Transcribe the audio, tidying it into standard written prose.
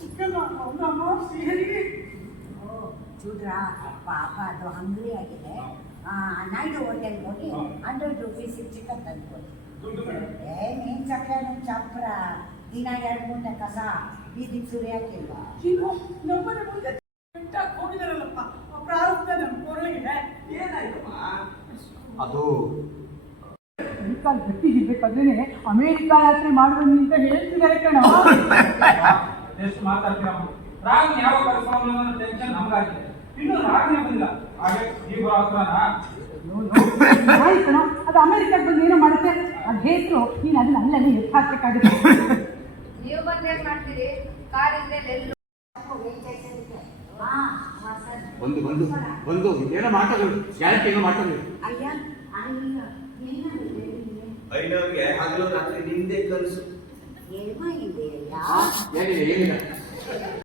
Chicken ಸೇರಿ ಚೂಡ್ರಾ ಪಾಪ ಅದು ಹಂಗ್ರಿ ಆಗಿದೆ. ನಾಯ್ಡು ಹೋಟೆಲ್ಗೆ ಹೋಗಿ 100 ರೂಪೀಸಿಗೆ ಚಿಕನ್ ತಂದ್ಕೊಡಿ. ನೀನು ಚಕ್ರ ಚಪ್ರ ದಿನ 2 ಕಸ ಬೀದಿಗೆ ಸುರಿಯಾಕಿಲ್ವಾ? ನಮ್ಮನೆ ಮುಂದೆ ಹೋಗಿದಾರಲ್ಲಪ್ಪ ಪ್ರಾರಂಭ ನಮ್ಮ ಕೊರಳಿಗೆ ಏನಾಯ್ತಮ್ಮ? ಅದು ಅಮೆರಿಕಾ ಗಟ್ಟಿಗಿರ್ಬೇಕಾದ್ರೆ ಅಮೆರಿಕಾ ಯಾತ್ರೆ ಮಾಡುವಂತ ಅಂತ ಹೇಳ್ತಿದ್ದಾರೆ ಕಣ. ಎಷ್ಟು ಮಾತಾಡ್ತೀರಮ್ಮ? ರಾಗ್ ಯಾವ ಕರ್ಸ್ಕೊಳ್ಳೋ ಟೆನ್ಷನ್ ನಮ್ಗಾಗಿದೆ. ಇನ್ನು ರಾಗ್ನೇ ಬಂದಿಲ್ಲ. ಹಾಗೆ ಈ ಬರೋ ಹತ್ರನಾ ಕಣ ಅದು ಅಮೆರಿಕಕ್ಕೆ ಬಂದು ಏನೋ ಮಾಡುತ್ತೆ. ಅದು ಹೇಳ್ರು ನೀನು ಅದನ್ನ ಅಲ್ಲಲ್ಲಿ ಎತ್ತಾಕಬೇಕಾಗುತ್ತೆ. ನೀವು ಬಂದೇನ್ ಮಾಡ್ತೀರಿ? ಕಾರಿಂದ ಎಲ್ಲೂ ಬಂದು ಬಂದು ಬಂದು ಏನೋ ಮಾತಾಡೋದು, ಗ್ಯಾರಂಟಿ ಏನೋ ಮಾತಾಡೋದು. ಅಯ್ಯ ಐನವ್ರಿಗೆ ಹಗಲು ರಾತ್ರಿ ನಿಂದೆ ಕನಸು. ಏನಿದೆ ಏನಿಲ್ಲ ಏನಿಲ್ಲ